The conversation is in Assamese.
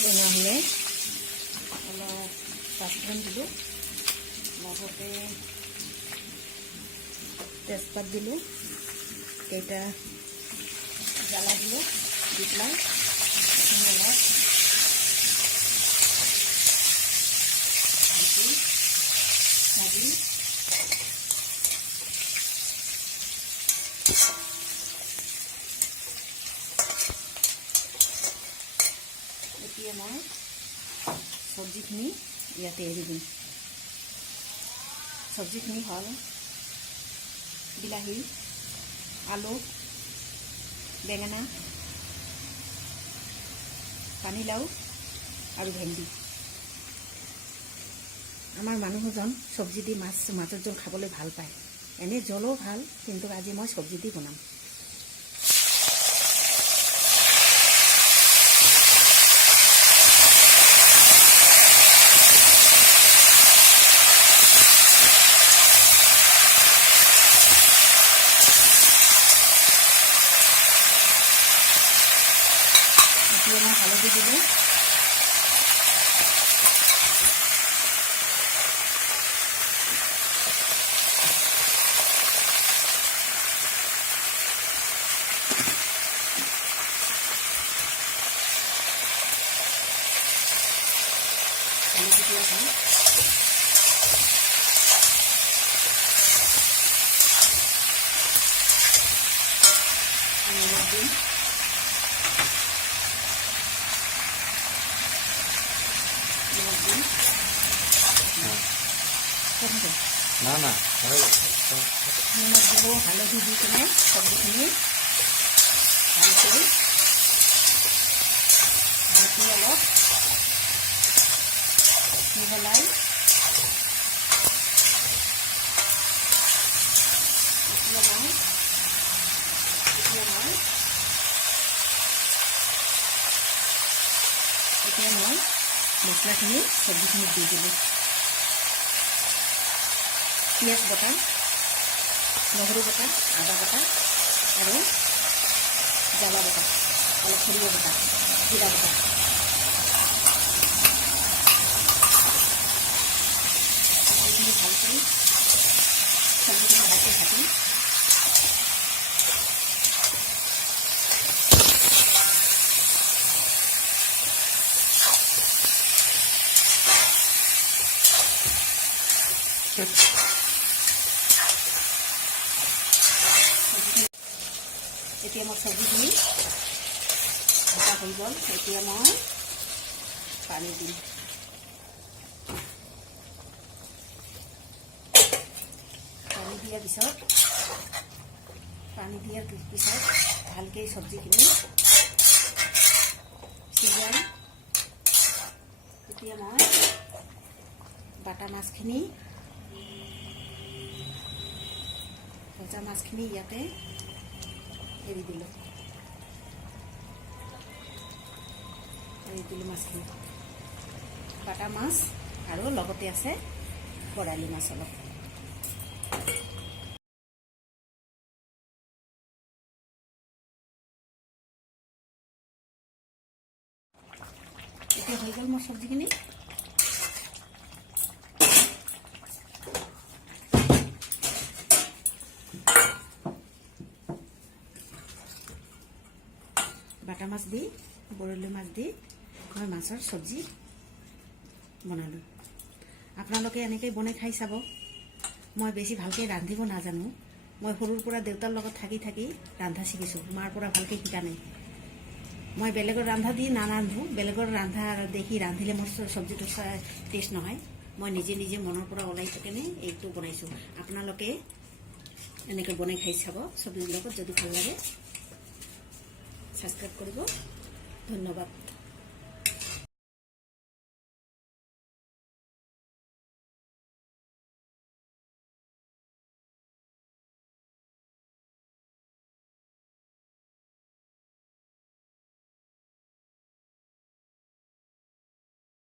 টেঙা হ'লে অলপ পাঁচফোৰণ দিলোঁ, লগতে তেজপাত দিলোঁ, কেইটা জ্বালা দিলোঁ, দি পেলাই অলপ ভাজি এতিয়া মই চব্জিখিনি ইয়াতে এৰি দিম। চব্জিখিনি হ'ল বিলাহী, আলু, বেঙেনা, পানীলাও আৰু ভেন্দি। আমাৰ মানুহজন চব্জি দি মাছৰ জোল খাবলৈ ভাল পায়। এনেই জলো ভাল, কিন্তু আজি মই চব্জি দি বনাম। এতিয়া মই হালধি দিলোঁ, হালধি দিয়া খাম, নিমখ দিম, নিমখ দিব, হালধি দি কিনে চব্জিখিনি ভালকৈ ভাজি অলপ মিহলাই এতিয়া মই মছলাখিনি চব্জিখিনিত দি দিলোঁ। পিঁয়াজ বটা, নহৰু বটা, আদা বটা আৰু জ্বালা বটা, অলপ সৰিয়হ বটা, জিৰা বটা। এইখিনি ভালকৈ চব্জিখিনি ভালকৈ ভাজি এতিয়া মই চব্জিখিনি ভজা হৈ গ'ল। এতিয়া মই পানী দিম। পানী দিয়াৰ পিছত ভালকৈ চব্জিখিনি সিজাই এতিয়া মই বাটা মাছখিনি, ভজা মাছখিনি ইয়াতে এৰি দিলোঁ মাছখিনি। বাটা মাছ আৰু লগতে আছে বৰালি মাছ অলপ। এতিয়া হৈ গ'ল মোৰ চব্জিখিনি। বাটা মাছ দি, বৰলি মাছ দি মই মাছৰ চব্জি বনালোঁ। আপোনালোকে এনেকৈ বনাই খাই চাব। মই বেছি ভালকৈ ৰান্ধিব নাজানো। মই সৰুৰ পৰা দেউতাৰ লগত থাকি থাকি ৰান্ধা শিকিছোঁ, মাৰ পৰা ভালকৈ শিকা নাই। মই বেলেগৰ ৰান্ধা দি নাৰান্ধো, বেলেগৰ ৰান্ধা দেখি ৰান্ধিলে মোৰ চব্জিটো টেষ্ট নহয়। মই নিজে নিজে মনৰ পৰা ওলাই কেনে এইটো বনাইছোঁ। আপোনালোকে এনেকৈ বনাই খাই চাব চব্জিৰ লগত। যদি ভাল লাগে ছাবস্ক্ৰাইব কৰিব। ধন্যবাদ।